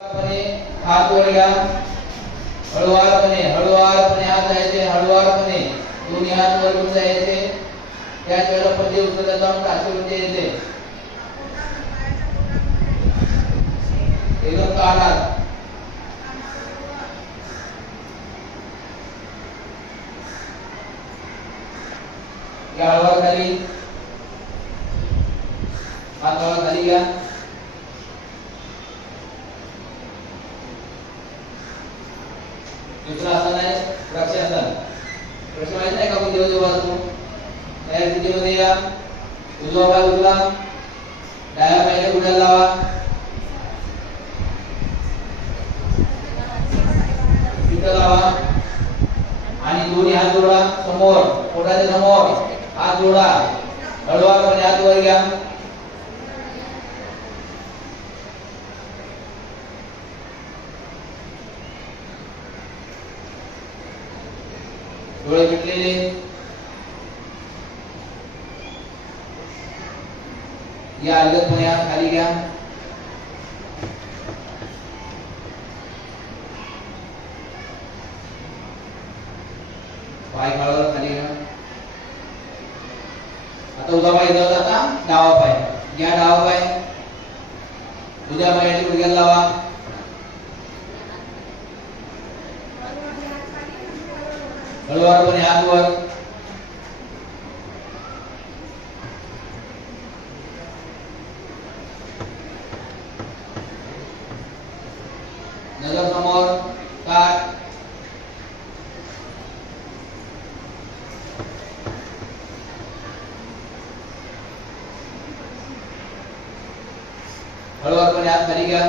हात वर घ्या हळूवारपणे हळूवारपणे हात जायचे हळूवारपणे दोन्ही हात वर घेऊन जायचे. त्याच वेळेला पदे उचलत जाऊन टाचेवरती यायचे एकदम काढात या हळूवार खाली हात हळूवार खाली घ्या. दुसरा आसन आहे वृक्षासन प्रश्न माहीत नाही का कोणती होती असतो तयार स्थितीमध्ये या? उजवा पाय उचला डाव्या पायाने गुढ्याला लावा? तिथं लावा. आणि दोन्ही हात जोडा. समोर. पोटाच्या समोर. हात जोडा. हळूवारपणे हात वर घ्या. डोळे मिटलेले. या अलग हात खाली घ्या. पाय काळावर खाली घ्या. आता उजवा पाय जात आता डावा पाय. घ्या डावा पाय. उद्या पायाची गुडघ्याला लावा. हळूवारपणे हात वर नजर समोर काट हळूवारपणे हात खाली घ्या